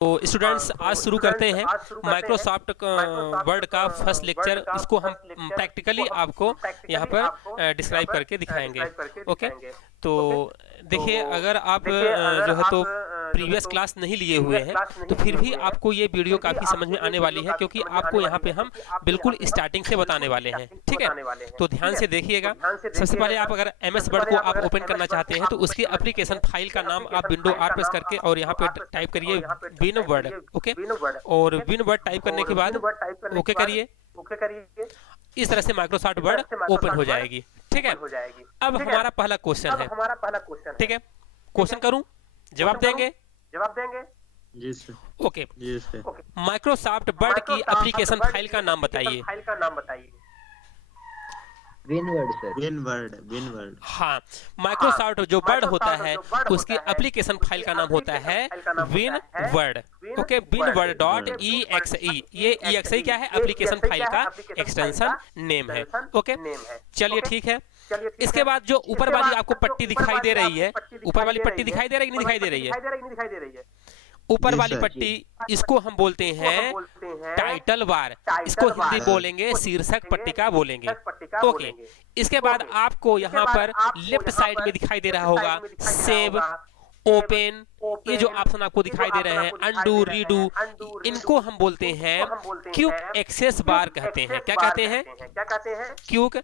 तो स्टूडेंट्स आज शुरू करते हैं माइक्रोसॉफ्ट वर्ड का फर्स्ट लेक्चर। इसको हम प्रैक्टिकली आपको यहाँ पर डिस्क्राइब करके दिखाएंगे। ओके, तो देखिए, अगर आप जो है तो प्रीवियस क्लास नहीं लिए हुए हैं तो फिर भी आपको ये वीडियो काफ़ी समझ में आने वाली है, क्योंकि आपको यहाँ पे हम बिल्कुल स्टार्टिंग से बताने वाले हैं। ठीक है, तो ध्यान से देखिएगा। सबसे पहले आप अगर एमएस वर्ड को आप ओपन करना चाहते हैं तो उसकी एप्लीकेशन फाइल का नाम आप विंडो आर प्रेस करके और यहाँ पे टाइप करिए विन वर्ड। ओके, और विन वर्ड टाइप करने के बाद ओके करिए। इस तरह से माइक्रोसॉफ्ट वर्ड ओपन हो जाएगी। ठीक है, अब हमारा पहला क्वेश्चन है। ठीक है, क्वेश्चन करूं, जवाब देंगे? जी सर। ओके, माइक्रोसॉफ्ट वर्ड की एप्लीकेशन फाइल का नाम बताइए। Windward sir. विनवर्ड। हाँ, माइक्रोसॉफ्ट जो वर्ड होता है उसकी एप्लीकेशन फाइल का नाम होता है windward. Okay, windward dot exe। ये exe क्या है? एप्लीकेशन फाइल का एक्सटेंशन नेम है। ओके, चलिए ठीक है। इसके बाद जो ऊपर वाली आपको पट्टी दिखाई दे रही है, ऊपर वाली पट्टी दिखाई दे रही है कि नहीं दिखाई दे रही है? ऊपर वाली पट्टी, इसको हम बोलते हैं टाइटल बार। इसको हिंदी बोलेंगे शीर्षक पट्टिका बोलेंगे। ओके, इसके बाद आपको यहाँ पर लेफ्ट साइड में दिखाई दे रहा होगा सेव, ओपन, ये जो ऑप्शन आपको दिखाई दे रहे हैं, अनडू, रीडू, इनको हम बोलते हैं क्विक एक्सेस बार कहते हैं। क्या कहते हैं? क्विक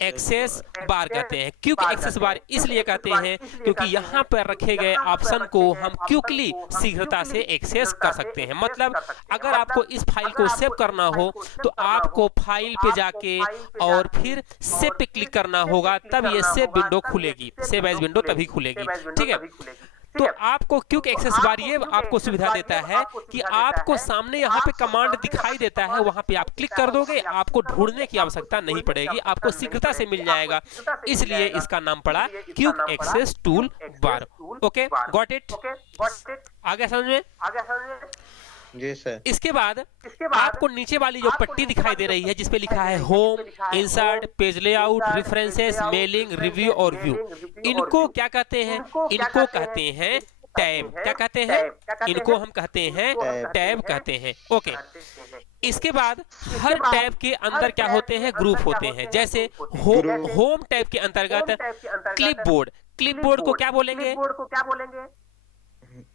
एक्सेस बार कहते हैं। क्विक एक्सेस बार इसलिए कहते हैं क्योंकि यहाँ पर रखे गए ऑप्शन को हम क्विकली, शीघ्रता से एक्सेस कर सकते हैं। मतलब अगर आपको इस फाइल को सेव करना हो तो आपको फाइल पे जाके और फिर सेव पे क्लिक करना होगा, तब ये सेव विंडो खुलेगी। सेव एज विंडो तभी खुलेगी। ठीक है, तो आपको क्विक एक्सेस बार ये आपको सुविधा देता है कि आपको सामने यहाँ पे कमांड दिखाई देता है, वहां पे आप क्लिक कर दोगे, आपको ढूंढने की आवश्यकता नहीं पड़ेगी, आपको शीघ्रता से मिल जाएगा। इसलिए इसका नाम पड़ा quick access toolbar. Okay, got it? आगे समझ में? जी सर। इसके बाद आपको नीचे वाली जो पट्टी दिखाई दे रही है जिसपे लिखा है home, insert, page layout, references, mailing, review और व्यू, इनको क्या कहते हैं? इनको कहते हैं टैब। क्या कहते हैं? इनको हम कहते हैं टैब कहते हैं। ओके, इसके बाद हर टैब के अंदर क्या होते हैं? ग्रुप होते हैं। जैसे होम टैब के अंतर्गत क्लिपबोर्ड, क्लिपबोर्ड को क्या बोलेंगे?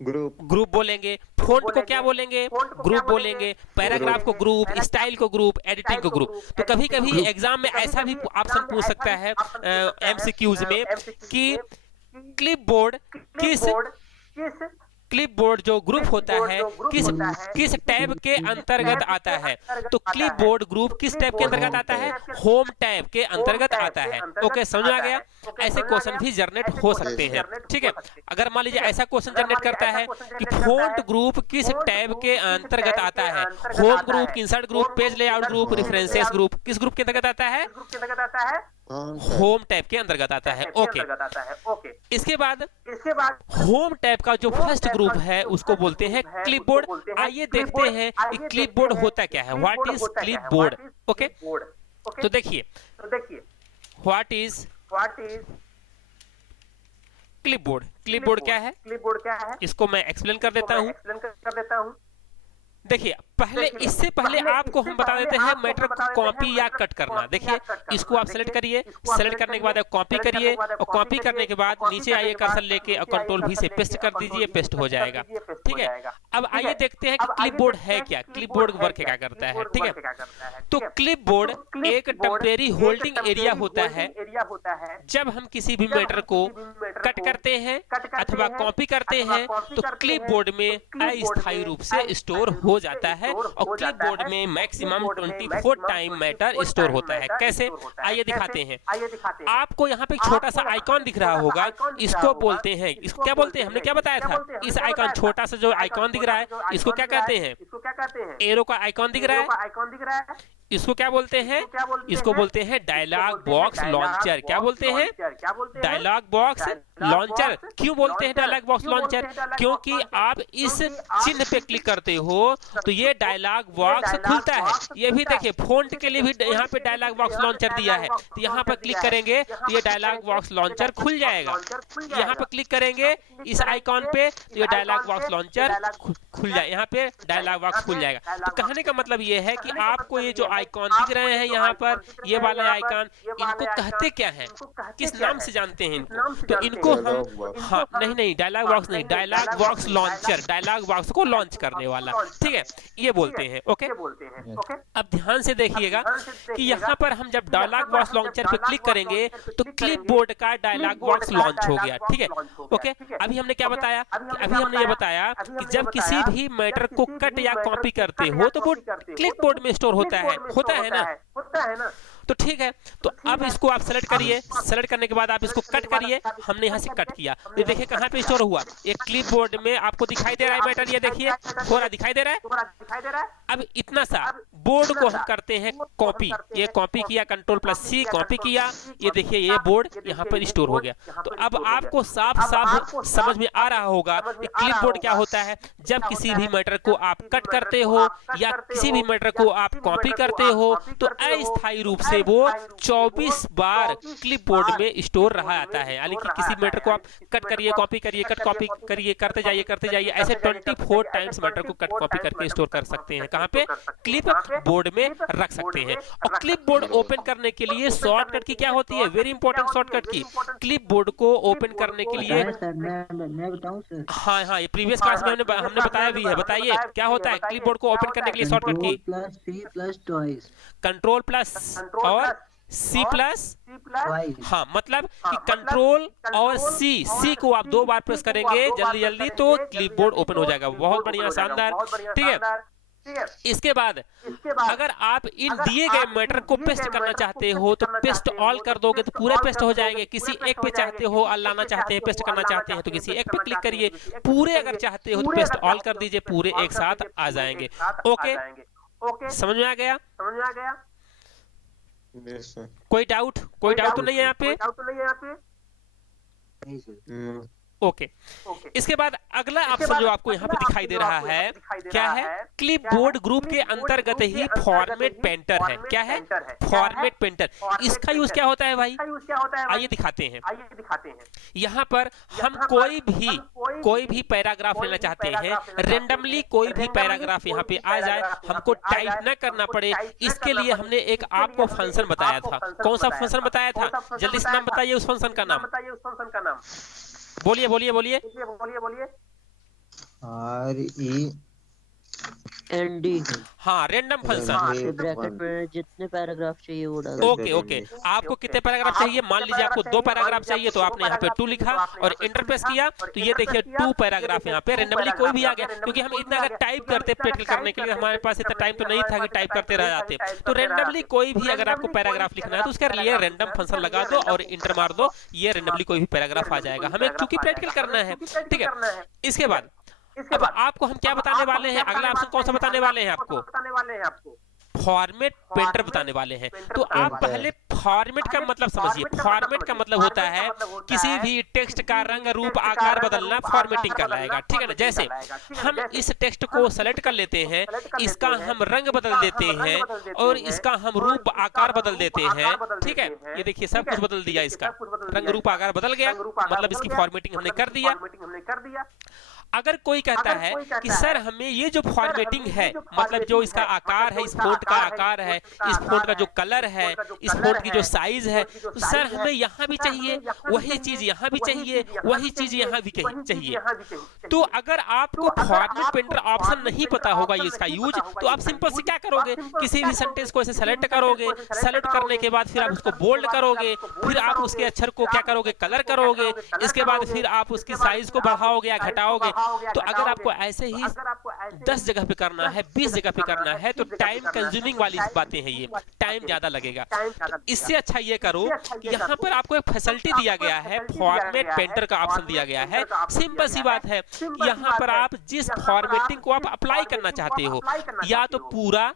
ग्रुप बोलेंगे। फ़ॉन्ट को क्या बोलेंगे? ग्रुप बोलेंगे। पैराग्राफ को ग्रुप, स्टाइल को ग्रुप, एडिटिंग को ग्रुप। तो कभी कभी एग्जाम में ऐसा भी ऑप्शन पूछ सकता है एमसीक्यूज में कि क्लिपबोर्ड जो ग्रुप होता है किस टैब के अंतर्गत आता है? तो क्लिपबोर्ड ग्रुप किस टैब के अंतर्गत आता है? होम टैब के अंतर्गत आता है। ओके, समझ आ गया? ऐसे क्वेश्चन भी जनरेट हो सकते हैं। ठीक है, अगर मान लीजिए ऐसा क्वेश्चन जनरेट करता है कि फ़ॉन्ट ग्रुप किस टैब के अंतर्गत आता है? Home group, insert group, page layout group, references group, किस ग्रुप के अंतर्गत आता है? होम टैब के अंतर्गत आता है। ओके, इसके बाद होम टैब का जो फर्स्ट ग्रुप है उसको बोलते हैं क्लिपबोर्ड। आइए देखते हैं कि क्लिपबोर्ड होता क्या है। What is clipboard? ओके, तो देखिए व्हाट इज क्लिपबोर्ड। क्लिपबोर्ड क्या है इसको मैं एक्सप्लेन कर देता हूं। देखिए, इससे पहले आपको हम बता देते हैं मैटर को कॉपी या कट करना। देखिए, इसको आप सेलेक्ट करिए, सेलेक्ट करने के बाद आप कॉपी करिए और कॉपी करने के बाद नीचे आइए, कर्सर लेके और कंट्रोल भी से पेस्ट कर दीजिए, पेस्ट हो जाएगा। ठीक है, अब आइए देखते हैं कि क्लिपबोर्ड है क्या, क्लिपबोर्ड वर्क क्या करता है। ठीक है, तो क्लिपबोर्ड एक टेम्परेरी होल्डिंग एरिया होता है। जब हम किसी भी मैटर को कट करते हैं अथवा कॉपी करते हैं तो क्लिपबोर्ड में अस्थायी रूप से स्टोर हो जाता है और क्लिपबोर्ड में मैक्सिमम 24 टाइम मैटर स्टोर होता है। कैसे? आइए दिखाते हैं। आपको यहाँ पे छोटा सा आइकॉन दिख रहा होगा, इसको बोलते हैं, इसको क्या बोलते हैं? हमने क्या बताया था? इस आइकॉन, छोटा सा जो आइकॉन दिख रहा है, इसको क्या कहते हैं? एरो का आइकॉन दिख रहा है, इसको क्या बोलते हैं? इसको बोलते हैं डायलॉग बॉक्स लॉन्चर। क्या बोलते हैं? Dialog box launcher. क्यों बोलते हैं डायलॉग बॉक्स लॉन्चर? क्योंकि आप इस चिन्ह पे क्लिक करते हो तो ये डायलॉग बॉक्स खुलता है। ये भी देखिए फ़ॉन्ट के लिए भी यहाँ पे डायलॉग बॉक्स लॉन्चर दिया है, तो यहाँ पर क्लिक करेंगे तो ये डायलॉग बॉक्स लॉन्चर खुल जाएगा। यहाँ पर क्लिक करेंगे इस आइकॉन पे तो ये डायलॉग बॉक्स लॉन्चर खुल जाए, यहाँ पे डायलॉग बॉक्स खुल जाएगा। तो कहने का मतलब ये है कि आपको ये जो आइकॉन दिख रहे हैं यहाँ पर, ये वाले आइकॉन, इनको कहते क्या हैं, किस नाम से जानते हैं इनको? तो इनको हम, हाँ नहीं डायलॉग बॉक्स नहीं, dialog box launcher, dialog box को लॉन्च करने वाला, ठीक है, ये बोलते हैं। ओके, अब ध्यान से देखिएगा कि यहाँ पर हम जब डायलॉग बॉक्स लॉन्चर पे क्लिक करेंगे तो क्लिपबोर्ड का डायलॉग बॉक्स लॉन्च हो गया, ठीक है। ओके, अभी हमने क्या बताया? अभी हमने ये बताया कि जब किसी भी मैटर को कट या कॉपी करते हो तो वो क्लिपबोर्ड में स्टोर होता है ना? तो ठीक है, तो अब इसको आप सेलेक्ट करिए। सेलेक्ट करने के बाद आप इसको कट करिए। हमने यहाँ से कट किया, ये देखिए कहाँ पे स्टोर हुआ, एक क्लिपबोर्ड में। आपको दिखाई दे रहा है मैटर? ये देखिए थोड़ा दिखाई दे रहा है। अब इतना सा बोर्ड को हम करते हैं कॉपी। ये कॉपी किया, Ctrl+C कॉपी किया, ये देखिए ये बोर्ड यहाँ पर स्टोर हो गया। तो अब आपको साफ साफ समझ में आ रहा होगा कि क्लिपबोर्ड क्या होता है। जब किसी भी मैटर को आप कट करते हो या किसी भी मैटर को आप कॉपी करते हो तो अस्थायी रूप से वो 24 बार क्लिपबोर्ड में स्टोर रहा आता है। यानी कि किसी मैटर को आप कट करिए, कॉपी करिए, कट कॉपी करिए, करते जाइए, ऐसे 24 टाइम्स मैटर को कट कॉपी करके स्टोर कर सकते हैं। कहाँ पे? क्लिप बोर्ड में रख सकते हैं। और क्लिप बोर्ड ओपन करने के लिए शॉर्टकट की क्या होती है? वेरी इंपॉर्टेंट शॉर्टकट की। क्लिप बोर्ड को ओपन करने के लिए, हाँ, ये प्रीवियस क्लास में हमने बताया भी है। बताइए क्या होता है क्लिप बोर्ड को ओपन करने के लिए शॉर्टकट की? Ctrl+ और C+, हाँ, मतलब कि कंट्रोल और सी को आप 2 बार प्रेस करेंगे जल्दी तो क्लिपबोर्ड ओपन हो जाएगा। बहुत बढ़िया, शानदार, ठीक है। इसके बाद अगर आप इन दिए गए मैटर को पेस्ट करना चाहते हो तो पेस्ट ऑल कर दोगे तो पूरे पेस्ट हो जाएंगे। किसी एक पे चाहते हो और लाना चाहते हैं, पेस्ट करना चाहते हैं तो किसी एक पे क्लिक करिए। पूरे अगर चाहते हो तो पेस्ट ऑल कर दीजिए, पूरे एक साथ आ जाएंगे। ओके, समझ में आ गया? कोई डाउट तो नहीं है यहाँ पे? ओके, इसके बाद अगला ऑप्शन जो आपको यहाँ पे दिखाई दे रहा है क्या है? क्लिपबोर्ड ग्रुप के अंतर्गत ही फॉर्मेट पेंटर है। क्या है? Format painter. इसका यूज क्या होता है भाई? आइए दिखाते हैं। यहाँ पर हम कोई भी पैराग्राफ लेना चाहते हैं, रेंडमली कोई भी पैराग्राफ यहाँ पे आ जाए, हमको टाइप न करना पड़े, इसके लिए हमने एक आपको फंक्शन बताया था। कौन सा फंक्शन बताया था? जल्दी से नाम बताइए उस फंक्शन का नाम। बोलिए। REND। हाँ, रैंडम फंक्शन। ब्रैकेट में जितने पैराग्राफ चाहिए वो डाल। ओके, आपको कितने पैराग्राफ चाहिए? मान लीजिए आपको 2 पैराग्राफ चाहिए तो आपने यहाँ पे 2 लिखा और एंटर प्रेस किया तो ये देखिए 2 पैराग्राफ यहाँ पे रेंडमली कोई भी आ गया। क्योंकि हम इतना अगर टाइप करते प्रैक्टिकल करने के लिए हमारे पास इतना टाइम तो नहीं था कि टाइप करते रह जाते। तो रेंडमली कोई भी अगर आपको पैराग्राफ लिखना है तो उसके लिए रैंडम फंक्शन लगा दो और इंटर मार दो, ये रेंडमली कोई भी पैराग्राफ आ जाएगा। हमें चूंकि प्रैक्टिकल करना है, ठीक है। इसके बाद अब आपको हम क्या बताने वाले हैं? अगला ऑप्शन कौन सा बताने वाले हैं आपको? फॉर्मेट पेंटर बताने वाले हैं। तो आप पहले फॉर्मेट का मतलब समझिए। फॉर्मेट का मतलब होता है किसी भी टेक्स्ट का रंग, रूप, आकार बदलना फॉर्मेटिंग कहलाएगा, ठीक है ना। जैसे हम इस टेक्स्ट को सेलेक्ट कर लेते हैं, इसका हम रंग बदल देते हैं और इसका हम रूप आकार बदल देते हैं, ठीक है। ये देखिए सब कुछ बदल दिया, इसका रंग रूप आकार बदल गया, मतलब इसकी फॉर्मेटिंग हमने कर दिया। अगर कोई कहता है कि सर हमें ये जो फॉर्मेटिंग है, मतलब जो इसका आकार है, इस फोंट का आकार है, इस फोंट का जो कलर है, इस फोंट की जो साइज है, तो सर हमें यहाँ भी चाहिए, वही चीज यहाँ भी चाहिए, वही चीज यहाँ भी चाहिए। तो अगर आपको फॉर्मेट पेंटर ऑप्शन नहीं पता होगा ये इसका यूज, तो आप सिंपल से क्या करोगे? किसी भी सेंटेंस को ऐसे सेलेक्ट करोगे, सेलेक्ट करने के बाद फिर आप उसको बोल्ड करोगे, फिर आप उसके अक्षर को क्या करोगे? कलर करोगे, इसके बाद फिर आप उसकी साइज को बढ़ाओगे या घटाओगे। तो अगर आपको ऐसे ही 10 जगह पे करना है, 20 जगह पे करना है, तो टाइम कंज्यूमिंग वाली बातें हैं, ये टाइम ज्यादा लगेगा। तो इससे अच्छा ये करो कि यहाँ पर आपको एक फैसिलिटी दिया गया है, फॉर्मेट पेंटर का ऑप्शन दिया गया है। सिंपल सी बात है, यहाँ पर आप जिस फॉर्मेटिंग को आप अप्लाई करना चाहते हो, या तो पूरा,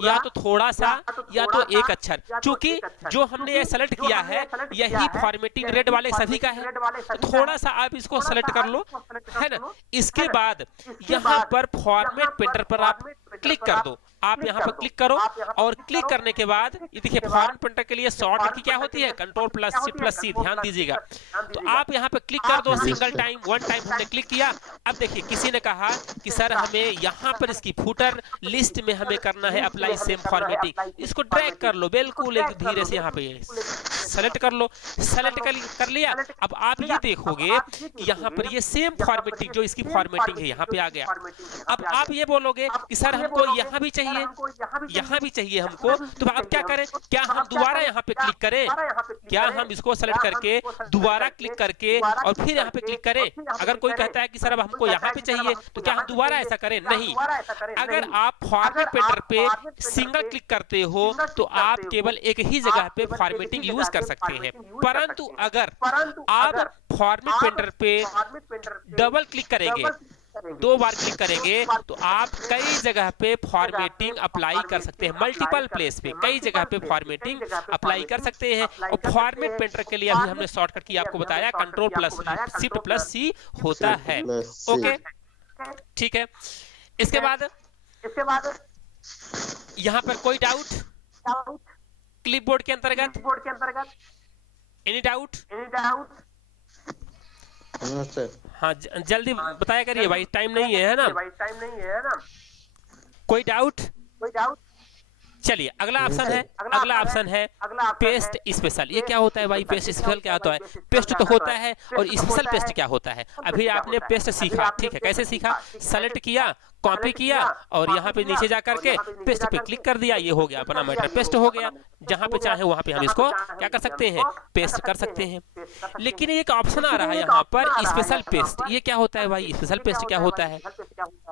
या तो थोड़ा सा, या तो एक अक्षर, चूंकि जो हमने ये सेलेक्ट किया है यही फॉर्मेटिंग रेड वाले सभी का है, तो थोड़ा सा आप इसको सेलेक्ट कर लो, है ना। इसके बाद यहाँ पर फॉर्मेट पेंटर पर आप क्लिक कर दो। आप यहाँ पर क्लिक करो और क्लिक करने के बाद ये देखिए फॉर्मेट पेंटर के लिए शॉर्टकट की क्या होती है, Ctrl+Shift+C, ध्यान दीजिएगा। तो आप यहाँ पे क्लिक कर दो सिंगल टाइम, वन टाइम हमने क्लिक किया। अब देखिए किसी ने कहा कि सर हमें यहाँ पर इसकी फुटर लिस्ट में हमें करना है अप्लाई सेम फॉर्मेटिंग, इसको ड्रैग कर लो, बिल्कुल एक धीरे से यहाँ पे सेलेक्ट कर लो। सेलेक्ट कर लिया। अब आप ये देखोगे कि यहाँ पर ये सेम फॉर्मेटिंग जो इसकी फॉर्मेटिंग है यहाँ पे आ गया। अब आप ये बोलोगे कि सर हमको यहाँ भी चाहिए, यहाँ भी चाहिए हमको, तो आप क्या करें, क्या हम दोबारा यहाँ पे क्लिक करें, क्या हम इसको सेलेक्ट करके दोबारा क्लिक करके और फिर यहाँ पे क्लिक करें? अगर कोई कहता है कि सर अब हमको यहाँ पे चाहिए, तो क्या हम दोबारा ऐसा करें? नहीं। अगर आप फॉर्मेट पेंटर पे सिंगल क्लिक करते हो तो आप केवल एक ही जगह पे फॉर्मेटिंग यूज कर सकते हैं, परंतु अगर आप फॉर्मेट पेंटर पे डबल क्लिक करेंगे, 2 बार क्लिक करेंगे, तो आप कई जगह पे फॉर्मेटिंग अप्लाई कर सकते हैं, मल्टीपल प्लेस पे कई जगह पे फॉर्मेटिंग अप्लाई कर सकते हैं। और फॉर्मेट पेंटर के लिए अभी हमने शॉर्टकट की आपको बताया, Ctrl+Shift+C होता है। ओके, ठीक है। इसके बाद यहाँ पर कोई डाउट क्लिपबोर्ड के अंतर्गत? Any doubt? हाँ जल्दी बताया करिए भाई, टाइम नहीं है ना। कोई डाउट? चलिए अगला ऑप्शन है पेस्ट स्पेशल। ये क्या होता है भाई, पेस्ट स्पेशल क्या होता है? पेस्ट तो होता है और स्पेशल पेस्ट क्या होता है? अभी आपने पेस्ट सीखा, ठीक है, कैसे सीखा? सेलेक्ट किया, कॉपी किया और यहाँ पे नीचे जा करके पेस्ट पे क्लिक कर दिया, ये हो गया अपना मैटर, पेस्ट हो गया। जहाँ पे चाहे वहाँ पे हम इसको क्या कर सकते हैं, पेस्ट कर सकते हैं। लेकिन एक ऑप्शन आ रहा है यहाँ पर स्पेशल पेस्ट। ये क्या होता है भाई, स्पेशल पेस्ट क्या होता है?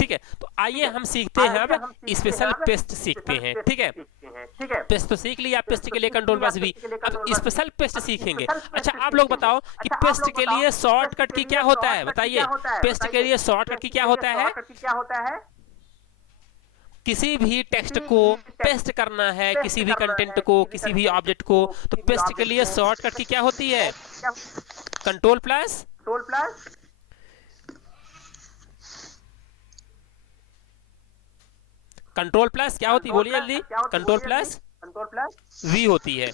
ठीक है, तो आइए हम सीखते हैं, अब स्पेशल पेस्ट सीखते हैं। ठीक है, पेस्ट तो सीख लिया, पेस्ट के लिए Ctrl+V। अब स्पेशल पेस्ट सीखेंगे। अच्छा आप लोग बताओ कि पेस्ट के लिए शॉर्टकट की क्या होता है, बताइए। पेस्ट के लिए शॉर्टकट की क्या होता है? किसी भी टेक्स्ट को पेस्ट करना है, किसी भी कंटेंट को, किसी भी ऑब्जेक्ट को, तो पेस्ट के लिए शॉर्टकट की क्या होती है? Ctrl+ क्या होती है, बोलिए जल्दी। Ctrl+V होती है।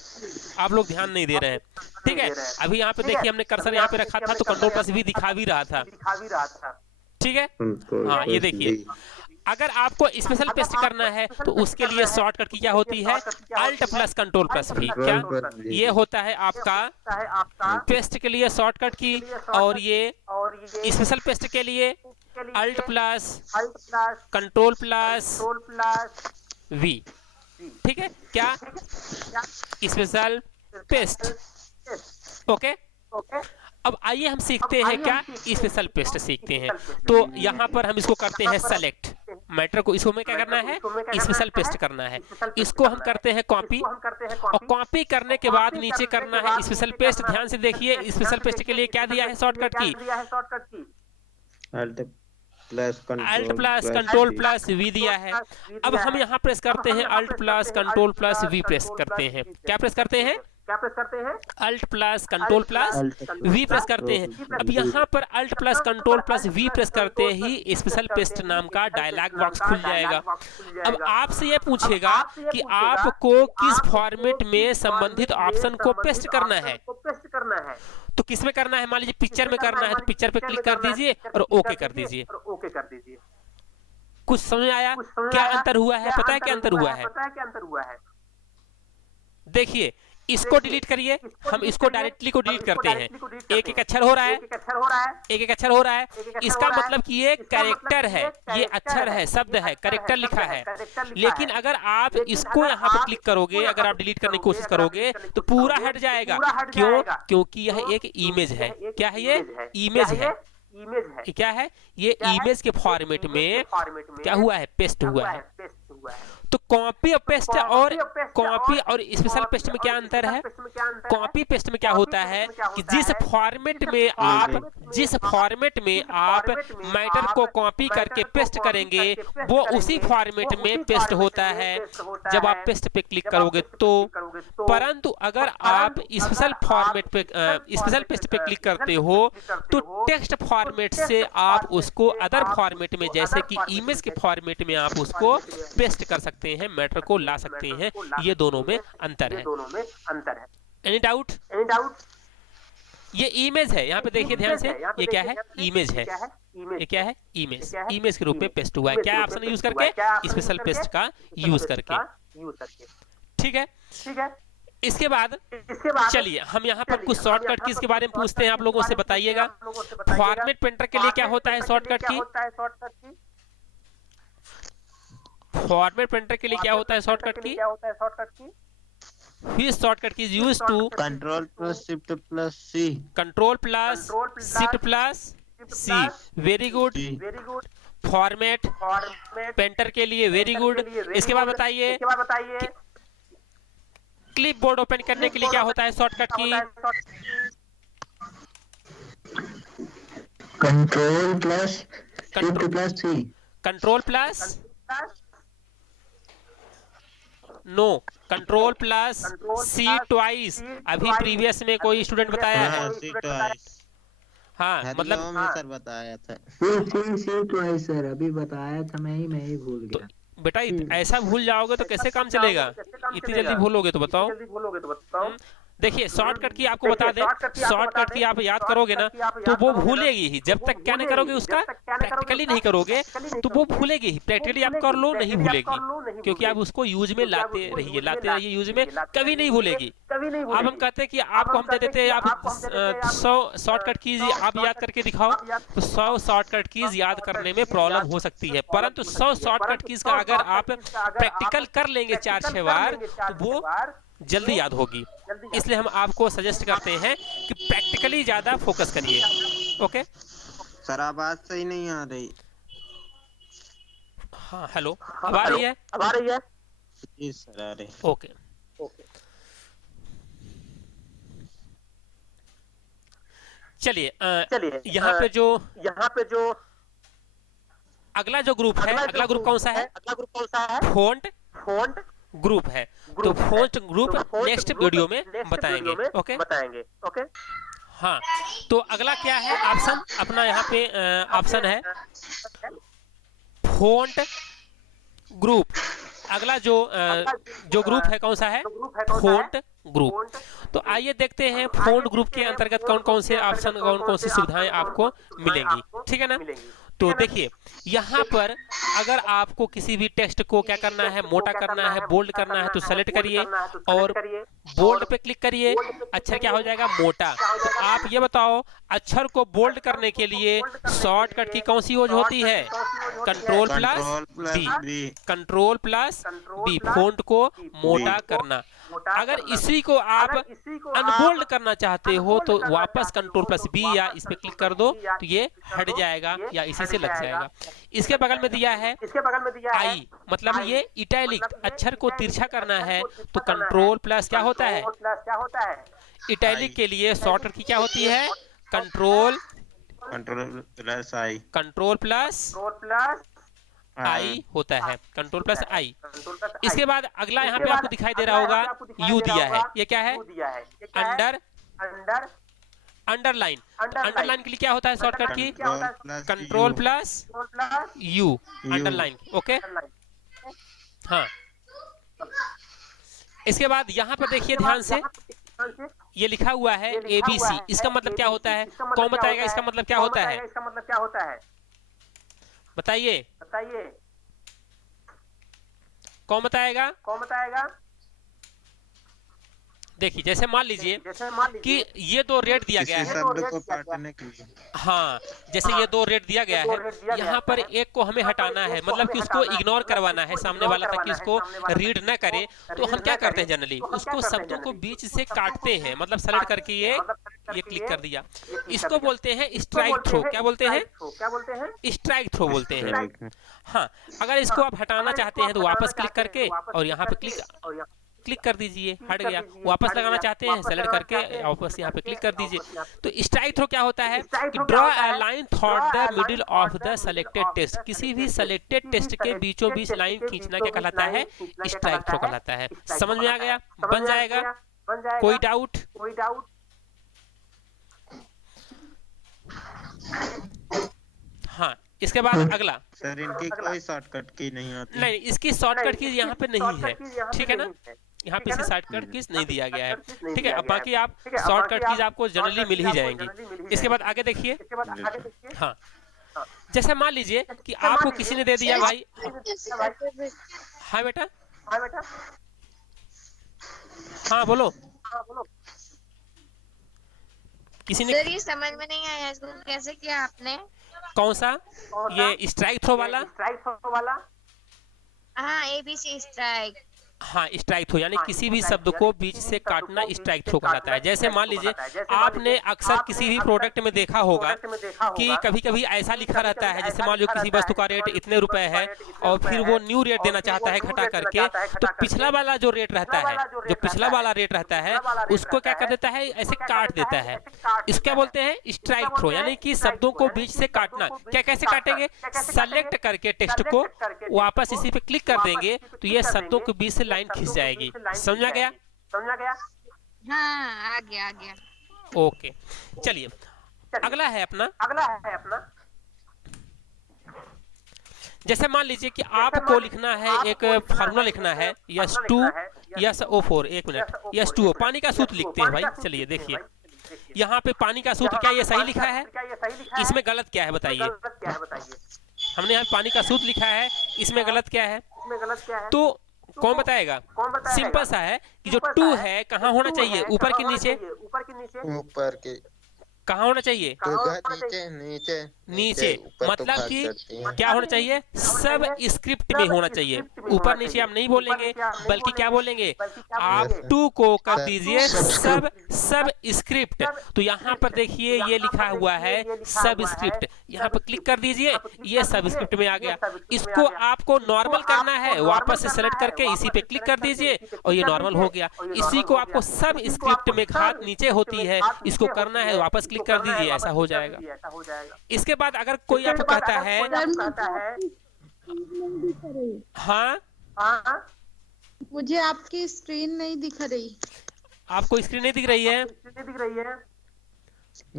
आप लोग ध्यान नहीं दे रहे हैं, ठीक है। अभी यहाँ पे देखिए हमने कर्सर यहाँ पे रखा था तो Ctrl+V दिखा भी रहा था, ठीक है। हाँ ये देखिए, अगर आपको स्पेशल पेस्ट करना है तो उसके लिए शॉर्टकट की क्या होती है? Alt+Ctrl+V। क्या ये होता है आपका पेस्ट के लिए शॉर्टकट की, और ये स्पेशल पेस्ट के लिए Alt+Ctrl+V। ठीक है, क्या स्पेशल पेस्ट। ओके, अब आइए हम सीखते हैं क्या, स्पेशल पेस्ट सीखते हैं। तो यहाँ पर हम इसको करते हैं सेलेक्ट, मैटर को इसको में क्या करना है, स्पेशल पेस्ट करना है। इसको हम करते हैं कॉपी, और कॉपी करने के बाद नीचे करना है स्पेशल पेस्ट। ध्यान से देखिए, स्पेशल पेस्ट के लिए क्या दिया है शॉर्टकट की? Alt+Ctrl+V दिया है। अब हम यहाँ प्रेस करते हैं Alt+Ctrl+V प्रेस करते हैं। क्या प्रेस करते हैं? Alt+Ctrl+V प्रेस करते हैं। अब यहाँ पर Alt+Ctrl+V प्रेस करते ही स्पेशल पेस्ट नाम का डायलॉग बॉक्स खुल जाएगा। अब आपसे ये पूछेगा कि आपको किस फॉर्मेट में संबंधित ऑप्शन को पेस्ट करना है। तो किस में करना है? मान लीजिए पिक्चर में करना है तो पिक्चर पे क्लिक कर दीजिए और ओके कर दीजिए। कुछ समझ आया? क्या अंतर हुआ है? पता है क्या अंतर हुआ है? देखिए, इसको डिलीट करिए, हम इसको डायरेक्टली को डिलीट करते हैं। एक एक अक्षर हो रहा है, एक एक अक्षर हो रहा है। इसका मतलब कि ये कैरेक्टर है, ये अक्षर है, शब्द है, कैरेक्टर लिखा है। लेकिन अगर आप इसको यहाँ पे क्लिक करोगे, अगर आप डिलीट करने की कोशिश करोगे तो पूरा हट जाएगा। क्यों? क्योंकि यह एक इमेज है। क्या है ये? इमेज है। ये क्या है, ये इमेज के फॉर्मेट में क्या हुआ है, पेस्ट हुआ है। तो कॉपी और पेस्ट और कॉपी और स्पेशल पेस्ट में क्या अंतर है? कॉपी पेस्ट में क्या होता है कि जिस फॉर्मेट में आप मैटर को कॉपी करके पेस्ट करेंगे वो उसी फॉर्मेट में पेस्ट होता है जब आप पेस्ट पे क्लिक करोगे तो। परंतु अगर आप स्पेशल पेस्ट पे क्लिक करते हो तो टेक्स्ट फॉर्मेट से आप उसको अदर फॉर्मेट में, जैसे कि इमेज के फॉर्मेट में आप उसको पेस्ट कर सकते हैं, मैटर को ला सकते हैं। ये दोनों में अंतर है। Any doubt? ये इमेज है, यहाँ पे देखिए ध्यान से, ये क्या है, इमेज है। ये क्या है, इमेज के रूप में पेस्ट हुआ है। क्या ऑप्शन यूज करके? स्पेशल पेस्ट का यूज करके। ठीक है। इसके बाद चलिए हम यहाँ पर कुछ शॉर्टकट कीज के बारे में पूछते हैं, आप लोगों से बताइएगा। फॉर्मेट प्रिंटर के लिए क्या होता है शॉर्टकट की? फॉर्मेट प्रिंटर के लिए क्या होता है शॉर्टकट की? Which shortcut key is used to? Control plus shift plus C. Control plus shift plus C, very good. Format painter के लिए वेरी गुड। इसके बाद बताइए क्लिप बोर्ड ओपन करने के लिए क्या होता है शॉर्टकट की? Control plus shift plus C. Control plus no, control plus C twice. अभी प्रीवियस में कोई स्टूडेंट बताया है? हाँ मतलब सर बताया था। सर अभी बताया था, मैं ही भूल गया। तो बेटा ऐसा भूल जाओगे तो कैसे काम चलेगा? इतनी जल्दी भूलोगे तो बताओ। देखिए शॉर्टकट की आपको बता दें, शॉर्टकट की आप याद करोगे ना तो वो भूलेगी ही। जब तक क्या नहीं करोगे, उसका प्रैक्टिकली नहीं करोगे तो वो भूलेगी ही। प्रैक्टिकली आप कर लो, नहीं भूलेगी, क्योंकि आप उसको यूज में लाते रहिए यूज में, कभी नहीं भूलेगी। अब हम कहते हैं कि आपको हम दे देते हैं, आप 100 शॉर्टकट कीज आप याद करके दिखाओ, तो 100 शॉर्टकट कीज याद करने में प्रॉब्लम हो सकती है। परंतु 100 शॉर्टकट कीज का अगर आप प्रैक्टिकल कर लेंगे 4-6 बार तो वो जल्दी याद होगी। इसलिए हम आपको सजेस्ट करते हैं कि प्रैक्टिकली ज्यादा फोकस करिए। ओके सर आवाज सही नहीं आ रही। हाँ हेलो, अब आ रही है? जी सर आ रही। ओके चलिए यहाँ पे जो अगला जो ग्रुप है, अगला ग्रुप कौन सा है? फॉन्ट ग्रुप है। तो फॉन्ट ग्रुप नेक्स्ट वीडियो में बताएंगे। ओके हाँ, तो अगला क्या है ऑप्शन? अपना यहाँ पे ऑप्शन है फॉन्ट ग्रुप। अगला जो ग्रुप है कौन सा है? Font group. तो आइए देखते हैं फॉन्ट ग्रुप के अंतर्गत कौन कौन से ऑप्शन, कौन कौन सी सुविधाएं आपको मिलेंगी। ठीक है ना? तो देखिए यहाँ पर अगर आपको किसी भी टेक्स्ट को क्या करना है, मोटा करना है, बोल्ड करना है, तो सेलेक्ट करिए और बोल्ड पे क्लिक करिए। अक्षर क्या हो जाएगा? मोटा। तो आप ये बताओ अक्षर को बोल्ड करने के लिए शॉर्टकट की कौन सी यूज होती है? Control plus B. Control plus B, font को मोटा करना। अगर इसी को आप अनबोल्ड करना चाहते हो तो वापस कंट्रोल प्लस बी या इस पे क्लिक कर दो तो ये हट जाएगा या इसी से लग जाएगा। इसके बगल में दिया है आई, मतलब ये इटैलिक, अक्षर को तिरछा करना है तो कंट्रोल प्लस क्या होता है? इटैलिक के लिए शॉर्टकट की क्या होती है? कंट्रोल प्लस आई। कंट्रोल प्लस आई होता है, कंट्रोल प्लस आई। इसके बाद अगला यहाँ पे आपको दिखाई दे रहा होगा यू दिया है। ये क्या है? अंडरलाइन। तो अंडरलाइन के लिए क्या होता है शॉर्टकट की? Control plus you, underline. Okay हाँ, इसके बाद यहाँ पर देखिए ध्यान से, ये लिखा हुआ है ABC। इसका मतलब क्या होता है? कौन बताएगा इसका मतलब क्या होता है? बताइए, कौन बताएगा? देखिए जैसे मान लीजिए कि ये दो रेट दिया गया किसी है, शब्द को काटने के लिए। हाँ जैसे ये दो रेट दिया गया है, यहाँ पर एक को हमें हटाना है, मतलब कि उसको इग्नोर करवाना है सामने वाला ताकि उसको रीड न करे। तो हम क्या करते हैं जनरली, उसको शब्दों को बीच से काटते हैं, मतलब सेलेक्ट करके ये क्लिक कर दिया। इसको बोलते हैं स्ट्राइक थ्रो। क्या बोलते हैं? स्ट्राइक थ्रो बोलते हैं। हाँ, अगर इसको आप हटाना चाहते हैं तो वापस क्लिक करके और यहाँ पे क्लिक कर दीजिए, हट गया। वापस लगाना चाहते हैं, सेलेक्ट करके वापस यहाँ पे क्लिक कर दीजिए। तो स्ट्राइक थ्रो क्या होता है कि draw a line through the middle of the selected text. किसी भी सेलेक्टेड टेक्स्ट के बीचों बीच लाइन खींचना क्या कहलाता है? स्ट्राइक थ्रो कहलाता है। समझ में आ गया? बन जाएगा? कोई डाउट? हाँ, इसके बाद अगला। सर इनकी कोई शॉर्टकट की नहीं आती। नहीं, इसकी शॉर्टकट की यहाँ पे नहीं है, ठीक है ना? यहाँ पे इसकी शॉर्टकट कीज नहीं दिया गया है, ठीक है। अब बाकी आप शॉर्टकट कीज आपको जनरली मिल ही जाएंगी। इसके बाद आगे देखिए। हाँ, जैसे मान लीजिए कि आपको किसी ने दे दिया भाई। हाँ बेटा, हाँ बोलो। किसी ने सर ये समझ में नहीं आया, इसको कैसे किया आपने? कौन सा? ये स्ट्राइक थ्रो वाला? हाँ, ABC स्ट्राइक। हाँ, स्ट्राइक थ्रो यानी किसी भी शब्द को बीच से काटना स्ट्राइक थ्रो कहलाता है। जैसे मान लीजिए आपने अक्सर किसी भी प्रोडक्ट में देखा होगा कि कभी कभी ऐसा लिखा रहता है, जैसे मान लो किसी वस्तु का रेट इतने रुपए है और फिर वो न्यू रेट देना चाहता है घटा करके, तो पिछला वाला जो रेट रहता है, जो पिछला वाला रेट रहता है उसको क्या कर देता है? ऐसे काट देता है। इसको क्या बोलते हैं? स्ट्राइक थ्रो, यानी कि शब्दों को बीच से काटना। क्या कैसे काटेंगे? सेलेक्ट करके टेक्स्ट को वापस इसी पे क्लिक कर देंगे तो ये शब्दों के बीच से लाइन खींच जाएगी। समझा गया? हाँ, आ गया। ओके, चलिए अगला है अपना। जैसे मान लीजिए कि आपको लिखना है, एक फार्मूला लिखना है, S2 SO4। एक मिनट, S2O पानी का सूत्र लिखते हैं भाई। चलिए देखिए यहाँ पे पानी का सूत्र, क्या ये सही लिखा है? इसमें गलत क्या है बताइए? हमने यहाँ पानी का सूत्र लिखा है, इसमें गलत क्या है? तो कौन बताएगा? सिंपल सा है कि जो 2 है कहाँ होना चाहिए? ऊपर के नीचे? ऊपर के। कहाँ होना चाहिए? नीचे। मतलब कि क्या होना चाहिए? सब स्क्रिप्ट में होना चाहिए। ऊपर नीचे आप नहीं बोलेंगे, बल्कि क्या बोलेंगे? आप 2 को कर दीजिए सब स्क्रिप्ट। तो यहाँ पर देखिए ये लिखा हुआ है सब स्क्रिप्ट, यहाँ पर क्लिक कर दीजिए, ये सब स्क्रिप्ट में आ गया। इसको आपको नॉर्मल करना है, वापस से सेलेक्ट करके इसी पे क्लिक कर दीजिए और ये नॉर्मल हो गया। इसी को आपको सब स्क्रिप्ट में घात नीचे होती है, इसको करना है, वापस क्लिक कर दीजिए, ऐसा हो जाएगा। इसके बाद अगर कोई आपको कहता है हाँ, मुझे आपकी स्क्रीन नहीं दिख रही। आपको स्क्रीन नहीं दिख रही है?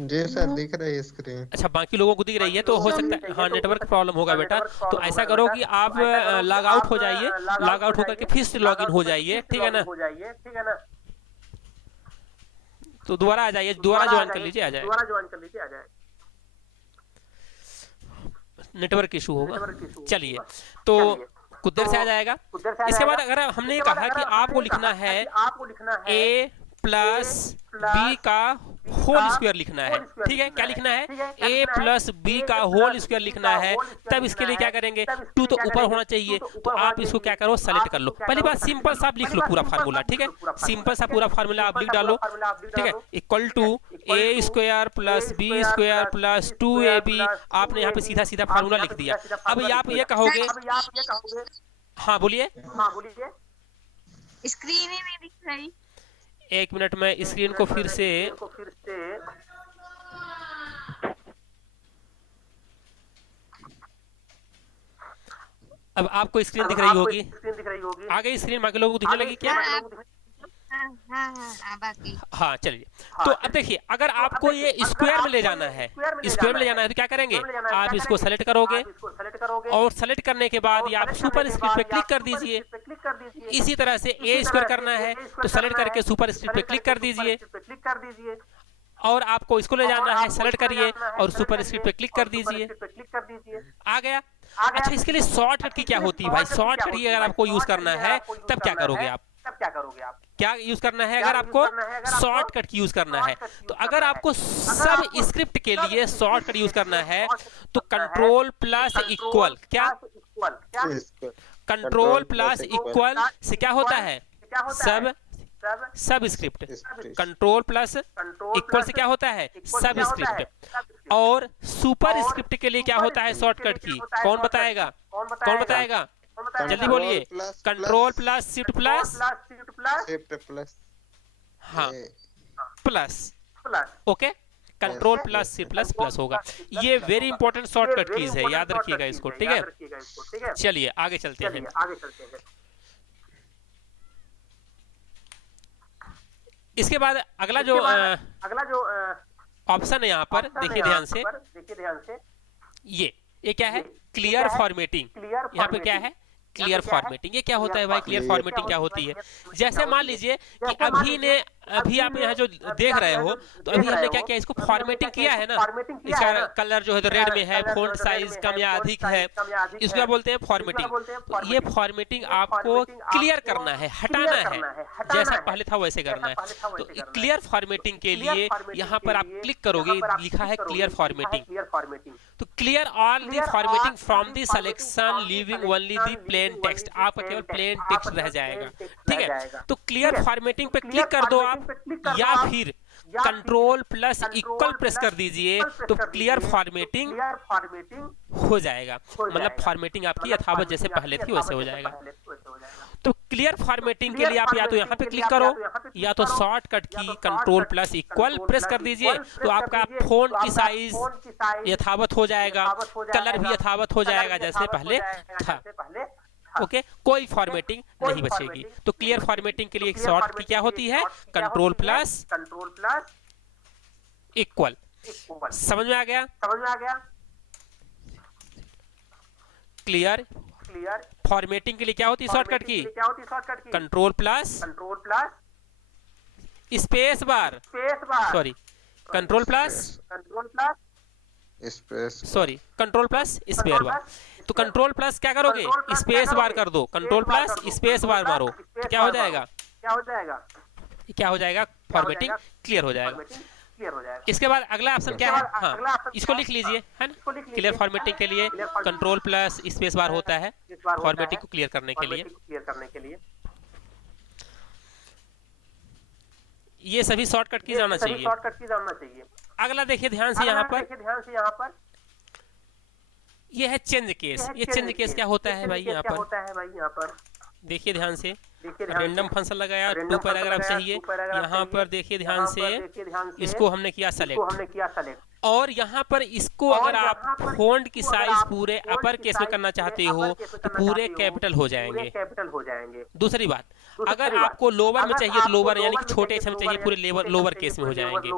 जी सर दिख रही है स्क्रीन। अच्छा, बाकी लोगों को दिख रही है तो हो सकता है हाँ नेटवर्क प्रॉब्लम होगा बेटा। तो ऐसा करो कि आप लॉग आउट हो जाइए, लॉग आउट होकर के फिर से लॉग इन हो जाइए, ठीक है ना? तो दोबारा आ जाइए, दोबारा ज्वाइन कर लीजिए, आ जाए। नेटवर्क इशू होगा। चलिए, तो कुछ देर से आ जाएगा। इसके बाद अगर हमने कहा कि आपको लिखना है A + B का होल स्क्वायर लिखना है, ठीक है? क्या लिखना है? A + B का होल स्क्वायर लिखना है। तब इसके लिए क्या करेंगे? 2 तो ऊपर होना चाहिए, तो आप इसको क्या करो? सेलेक्ट कर लो। पहली बात सिंपल सा आप लिख लो पूरा फार्मूला, ठीक है? सिंपल सा पूरा फार्मूला आप लिख डालो, ठीक है? = A² + B² + 2AB। आपने यहाँ पे सीधा सीधा फार्मूला लिख दिया। अब आप ये कहोगे, हाँ बोलिए। स्क्रीन ही नहीं दिख रही। एक मिनट में स्क्रीन को फिर से अब आपको स्क्रीन दिख रही होगी। आगे स्क्रीन बाकी लोगों को दिखने लगी क्या? हाँ चलिए। तो अब देखिए अगर आपको ये स्क्वायर में ले जाना है, तो क्या करेंगे? आप इसको सेलेक्ट करोगे और सेलेक्ट करने के बाद आप सुपर स्क्रिप्ट पे क्लिक कर दीजिए। इसी तरह से A² करना है तो सेलेक्ट करके सुपर स्क्रिप्ट पे क्लिक कर दीजिए और आपको इसको ले जाना है, सेलेक्ट करिए और सुपर स्क्रिप्ट पे क्लिक कर दीजिए। आ गया? अच्छा, इसके लिए शॉर्टकट की क्या होती है भाई? शॉर्टकट अगर आपको यूज करना है तब क्या करोगे आप? क्या यूज करना है? अगर आपको शॉर्टकट की यूज करना है, तो अगर आपको सब स्क्रिप्ट के लिए शॉर्टकट यूज करना है तो कंट्रोल प्लस इक्वल, क्या कंट्रोल प्लस इक्वल से क्या होता है? सब स्क्रिप्ट। कंट्रोल प्लस इक्वल से क्या होता है? सब स्क्रिप्ट। और सुपर स्क्रिप्ट के लिए क्या होता है शॉर्टकट की? कौन बताएगा? कौन बताएगा? जल्दी बोलिए। Control plus shift plus, shift plus, हाँ plus, okay. Control plus shift plus plus होगा। ये वेरी इंपॉर्टेंट शॉर्टकट कीज है, याद रखिएगा इसको, ठीक है। चलिए आगे चलते हैं। इसके बाद अगला जो ऑप्शन है यहाँ पर देखिए ध्यान से, ये क्या है? Clear formatting. यहाँ पे क्या है? Clear formatting. ये क्या होता है भाई? क्लियर फॉर्मेटिंग क्या होती है? जैसे मान लीजिए कि अभी आप यहाँ जो देख रहे हो, तो अभी हमने क्या किया? इसको फॉर्मेटिंग किया है ना। इसका कलर जो है तो रेड में है, फ़ॉन्ट साइज कम या अधिक है, इसको क्या बोलते हैं? फॉर्मेटिंग। तो ये फॉर्मेटिंग आपको क्लियर करना है, हटाना है, जैसा पहले था वैसे करना है। तो क्लियर फॉर्मेटिंग के लिए यहाँ पर आप क्लिक करोगे, लिखा है क्लियर फॉर्मेटिंग। तो clear all the formatting from the selection leaving only the plain text. आपका केवल प्लेन टेक्स्ट रह जाएगा, ठीक है। तो क्लियर फॉर्मेटिंग पे क्लिक कर दो आप, या फिर कंट्रोल प्लस इक्वल प्रेस कर दीजिए, तो क्लियर फॉर्मेटिंग हो जाएगा। मतलब फॉर्मेटिंग आपकी यथावत जैसे पहले थी वैसे हो जाएगा। तो क्लियर फॉर्मेटिंग के लिए आप या तो यहाँ पे क्लिक करो, या तो शॉर्टकट की कंट्रोल प्लस इक्वल प्रेस कर दीजिए, तो आपका फोन की साइज यथावत हो जाएगा, कलर भी यथावत हो जाएगा जैसे पहले था, ओके। कोई फॉर्मेटिंग नहीं बचेगी। तो क्लियर फॉर्मेटिंग के लिए एक शॉर्ट की क्या होती है? Control plus equal. समझ में आ गया? क्लियर फॉर्मेटिंग के लिए क्या होती है शॉर्टकट की? Control plus space bar, sorry control plus space, sorry control plus space bar. तो कंट्रोल प्लस क्या करोगे? स्पेस बार कर दो, कंट्रोल प्लस स्पेस बार मारो, तो क्या हो जाएगा? क्या हो जाएगा? फॉर्मेटिंग क्लियर हो जाएगा। इसके बाद अगला ऑप्शन क्या है? हाँ, इसको लिख लीजिए, है ना। क्लियर फॉर्मेटिंग के लिए कंट्रोल प्लस स्पेस बार होता है फॉर्मेटिंग को क्लियर करने के लिए। ये सभी शॉर्टकट की जाना चाहिए। अगला देखिए ध्यान से यहाँ पर, ये है चेंज केस। ये चेंज केस क्या होता है भाई? यहाँ पर देखिए ध्यान से, रैंडम फंक्शन लगाया, 2 पैराग्राफ चाहिए। यहाँ पर देखिए ध्यान से, इसको हमने किया सेलेक्ट, और यहाँ पर इसको अगर आप फॉन्ट की साइज पूरे अपर केस में करना चाहते हो तो पूरे कैपिटल हो जाएंगे। दूसरी बात, अगर आपको लोअर में चाहिए तो लोअर यानी कि छोटे में चाहिए पूरे लोअर केस में हो जाएंगे।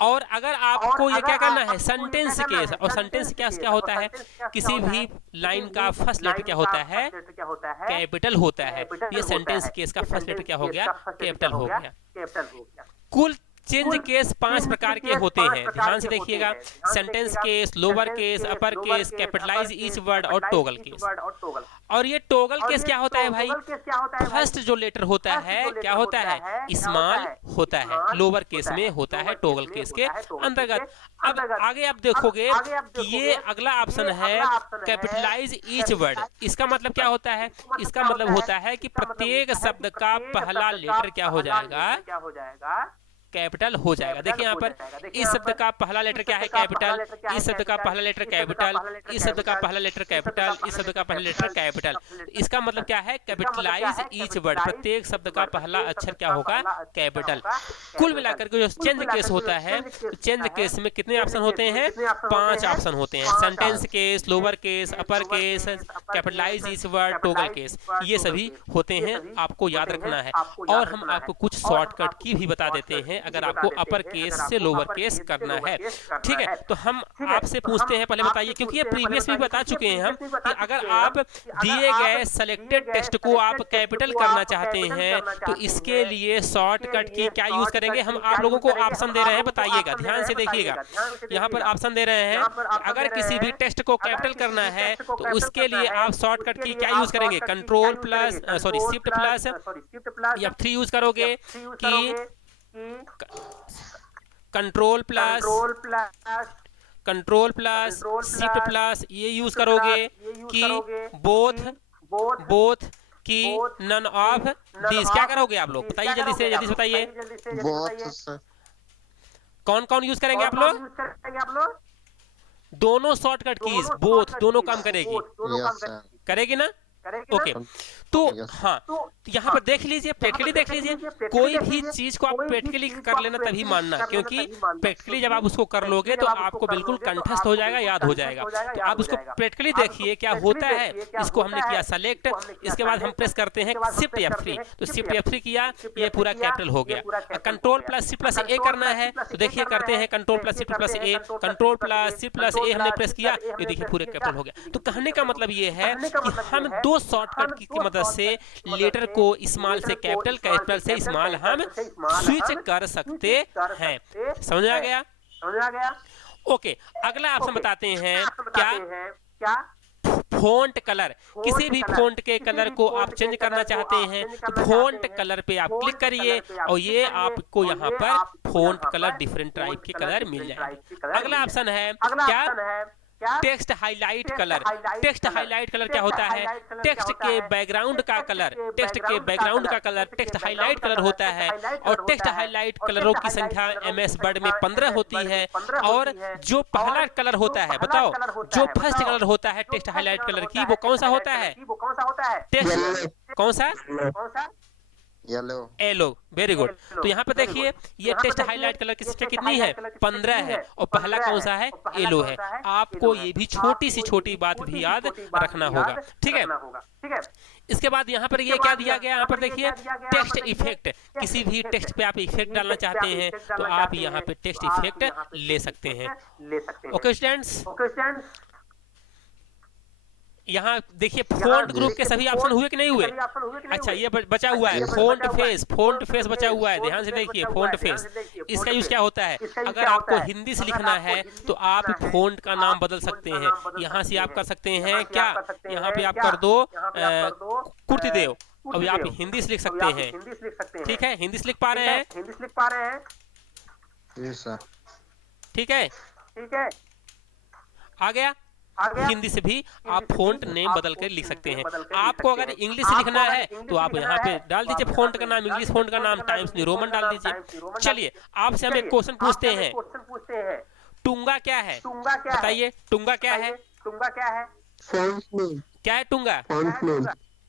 और अगर आपको ये क्या करना है? Sentence case. और सेंटेंस केस क्या होता है? किसी भी लाइन का फर्स्ट लेटर क्या होता है? कैपिटल होता है। ये सेंटेंस केस का फर्स्ट लेटर क्या हो गया? कैपिटल हो गया। कुल चेंज केस 5 प्रकार के होते हैं, ध्यान से देखिएगा। Sentence case, lower case, upper case, capitalise each word और टॉगल केस। और ये टॉगल केस क्या होता है भाई? फर्स्ट जो लेटर होता है क्या होता है? स्मॉल होता है, लोअर केस में होता है टॉगल केस के अंतर्गत। अब आगे आप देखोगे कि ये अगला ऑप्शन है कैपिटलाइज ईच वर्ड। इसका मतलब क्या होता है? इसका मतलब होता है कि प्रत्येक शब्द का पहला लेटर क्या हो जाएगा? कैपिटल हो जाएगा। देखिए यहाँ पर इस शब्द का पहला लेटर क्या है? कैपिटल। इस शब्द का पहला लेटर कैपिटल, इस शब्द का पहला लेटर कैपिटल, इस शब्द का पहला लेटर कैपिटल। इसका मतलब क्या है? कैपिटलाइज ईच वर्ड, प्रत्येक शब्द का पहला अक्षर क्या होगा? कैपिटल। कुल मिलाकर के जो चेंज केस होता है, चेंज केस में कितने ऑप्शन होते हैं? 5 ऑप्शन होते हैं। Sentence case, lower case, upper case, capitalise each word, toggle case, ये सभी होते हैं, आपको याद रखना है। और हम आपको कुछ शॉर्टकट की भी बता देते हैं अगर आपको अपर केस से लोअर केस करना है। ठीक है, तो हम आपसे पूछते हैं, पहले बताइए, क्योंकि ये प्रीवियस भी बता चुके हैं हम कि अगर आप दिए गए सेलेक्टेड टेक्स्ट को आप कैपिटल करना चाहते हैं तो इसके लिए शॉर्टकट की क्या यूज करेंगे। हम आप लोगों को ऑप्शन दे रहे हैं, बताइएगा, ध्यान से देखिएगा। यहाँ पर ऑप्शन दे रहे हैं, अगर किसी भी टेक्स्ट को कैपिटल करना है तो उसके लिए आप शॉर्टकट की क्या यूज करेंगे, control plus shift plus F3 use करोगे कि कंट्रोल प्लस शिफ्ट प्लस ये यूज करोगे कि बोथ की नन ऑफ दिस, क्या करोगे आप लोग, बताइए जल्दी से बताइए। Both sir. कौन कौन यूज करेंगे आप लोग, दोनों शॉर्टकट कीज, बोथ दोनों काम करेगी, यस सर। करेगी ना। ओके, तो हाँ, तो यहाँ पर देख लीजिए, प्रैक्टिकली देख लीजिए, कोई भी चीज को आप प्रैक्टिकली कर लेना तभी मानना, क्योंकि प्रैक्टिकली जब आप उसको कर लोगे तो आपको बिल्कुल कंठस्थ हो जाएगा, याद हो जाएगा। तो आप उसको प्रैक्टिकली देखिए क्या होता है। इसको हमने किया सेलेक्ट, इसके बाद हम प्रेस करते हैं शिफ्ट F3, तो शिफ्ट F3 किया, ये पूरा कैपिटल हो गया। कंट्रोल प्लस शिफ्ट प्लस ए करना है तो देखिए करते हैं, कंट्रोल प्लस शिफ्ट प्लस ए, कंट्रोल प्लस शिफ्ट प्लस ए हमने प्रेस किया, ये देखिए पूरे कैपिटल हो गया। तो कहने का मतलब ये है कि हम दो शॉर्टकट की मदद से लेटर को स्मॉल से कैपिटल, कैपिटल से स्मॉल हम स्विच कर सकते हैं। समझ आ गया। ओके, अगला ऑप्शन बताते हैं, क्या फ़ॉन्ट कलर, किसी भी फ़ॉन्ट के कलर को आप चेंज करना चाहते हैं तो फ़ॉन्ट कलर पे आप क्लिक करिए और ये आपको यहाँ पर फ़ॉन्ट कलर डिफरेंट टाइप के कलर मिल जाएंगे। अगला ऑप्शन है क्या, text highlight colour. Text highlight colour क्या होता है, टेक्स्ट के बैकग्राउंड का कलर, टेक्स्ट हाईलाइट कलर होता है। और टेक्स्ट हाईलाइट कलरों की संख्या MS वर्ड में 15 होती है। और जो पहला कलर होता है, बताओ, जो फर्स्ट कलर होता है टेक्स्ट हाईलाइट कलर की, वो कौन सा होता है, टेक्स्ट कौन सा, येलो। Very good. तो यहाँ पे देखिए, ये टेक्स्ट हाईलाइट कलर की संख्या कितनी है, 15 है, और पहला कौन सा है, येलो है। आपको ये भी छोटी सी छोटी बात भी याद रखना होगा। ठीक है, इसके बाद यहाँ पर ये क्या दिया गया, यहाँ पर देखिए टेक्स्ट इफेक्ट, किसी भी टेक्स्ट पे आप इफेक्ट डालना चाहते हैं तो आप यहाँ पे टेक्स्ट इफेक्ट ले सकते हैं। ओके स्टूडेंट्स, यहाँ देखिए फ़ॉन्ट ग्रुप के सभी ऑप्शन हुए कि नहीं हुए। अच्छा, ये बचा हुआ है फ़ॉन्ट फेस बचा हुआ है, ध्यान से देखिए फ़ॉन्ट फेस। इसका यूज क्या होता है, अगर आपको हिंदी से लिखना है तो आप फ़ॉन्ट का नाम बदल सकते हैं। यहाँ से आप कर सकते हैं क्या, यहाँ पे आप कर दो कुर्तीदेव, अभी आप हिंदी से लिख सकते हैं। ठीक है, हिंदी से लिख पा रहे हैं, ठीक है, आ गया। हिंदी से भी आप फ़ॉन्ट नेम बदल कर लिख सकते हैं। आपको अगर इंग्लिश से लिखना है तो आप यहाँ पे डाल दीजिए फ़ॉन्ट का नाम, इंग्लिश फ़ॉन्ट का नाम टाइम्स न्यू रोमन डाल दीजिए। चलिए, आपसे हम एक क्वेश्चन पूछते हैं, टूंगा क्या है, बताइए टूंगा क्या है, क्या है टूंगा।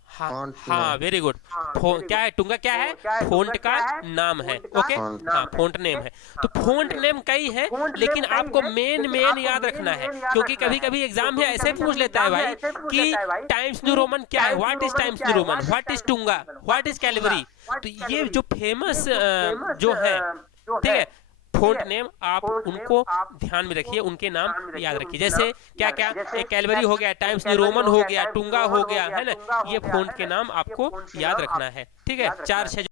हाँ, वेरी गुड। क्या है टूंगा, क्या है, फ़ॉन्ट का नाम है। ओके, हाँ, फ़ॉन्ट नेम है। तो फ़ॉन्ट नेम कई है, लेकिन आपको मेन याद रखना है, क्योंकि कभी कभी एग्जाम में ऐसे पूछ लेता है भाई कि टाइम्स न्यू रोमन क्या है, what is Times New Roman, what is Tunga, what is Calibri. तो ये जो फेमस जो है, ठीक है, फ़ॉन्ट नेम आप उनको ध्यान में रखिए, उनके नाम याद रखिए। जैसे क्या क्या, एक कैलवरी हो गया, टाइम्स न्यू रोमन हो गया, टूंगा हो गया, है ना। ये फ़ॉन्ट के नाम आपको याद रखना है। ठीक है, 4-6